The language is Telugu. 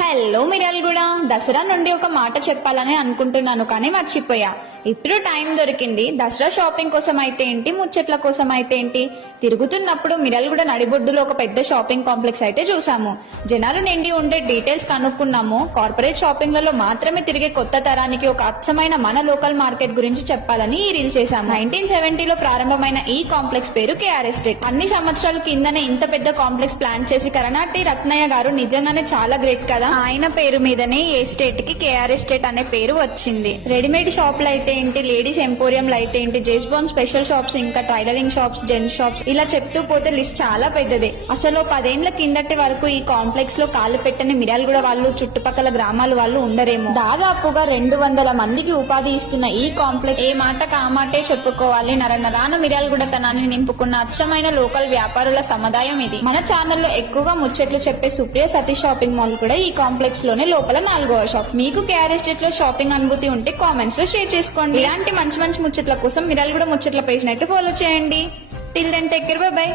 హలో మిర్యాలగూడ, దసరా నుండి ఒక మాట చెప్పాలని అనుకుంటున్నాను కానీ మర్చిపోయా. ఇప్పుడు టైం దొరికింది. దసరా షాపింగ్ కోసం అయితే ఏంటి, ముచ్చట్ల కోసం అయితే ఏంటి, తిరుగుతున్నప్పుడు మిర్యాలగూడ నడిబొడ్డులో ఒక పెద్ద షాపింగ్ కాంప్లెక్స్ అయితే చూసాము. జనాలు నిండి ఉండే డీటెయిల్స్ కనుక్కున్నాము. కార్పొరేట్ షాపింగ్లలో మాత్రమే తిరిగే కొత్త తరానికి ఒక అచ్చమైన మన లోకల్ మార్కెట్ గురించి చెప్పాలని ఈ రీల్ చేశాము. 1970లో ప్రారంభమైన ఈ కాంప్లెక్స్ పేరు కేఆర్ ఎస్టేట్. అన్ని సంవత్సరాల కిందనే ఇంత పెద్ద కాంప్లెక్స్ ప్లాన్ చేసి కరనాటి రత్నయ్య గారు నిజంగానే చాలా గ్రేట్ కదా. ఆయన పేరు మీదనే ఈ ఎస్టేట్ కి కేఆర్ ఎస్టేట్ అనే పేరు వచ్చింది. రెడీమేడ్ షాపులు అయితే ఏంటి, లేడీస్ ఎంపోరియంలు అయితే ఏంటి, జేస్బాన్ స్పెషల్ షాప్స్, ఇంకా టైలరింగ్ షాప్స్, జెంట్స్ షాప్స్, ఇలా చెప్తూ పోతే లిస్ట్ చాలా పెద్దదే. అసలు 10 ఏళ్ల కిందటి వరకు ఈ కాంప్లెక్స్ లో కాలు పెట్టని మిర్యాలగూడ వాళ్ళు, చుట్టుపక్కల గ్రామాల వాళ్ళు ఉండరేమో. దాదాపుగా 200 మందికి ఉపాధి ఇస్తున్న ఈ కాంప్లెక్స్ ఏ మాట కామాటే చెప్పుకోవాలి. నరనరాన మిర్యాలగూడ తనాన్ని నింపుకున్న అచ్చమైన లోకల్ వ్యాపారుల సముదాయం ఇది. మన ఛానల్లో ఎక్కువగా ముచ్చట్లు చెప్పే సుప్రియ సతీష్ షాపింగ్ మాల్ కూడా ఈ కాంప్లెక్స్ లోనే లోపల 4వ షాప్. మీకు కేఆర్ ఎస్టేట్ లో షాపింగ్ అనుభూతి ఉంటే కామెంట్స్ లో షేర్ చేసుకోండి. ఇలాంటి మంచి మంచి ముచ్చట్ల కోసం మిర్యాలగూడ ముచ్చట్ల పేజ్ అయితే ఫాలో చేయండి. Till then take care, bye by.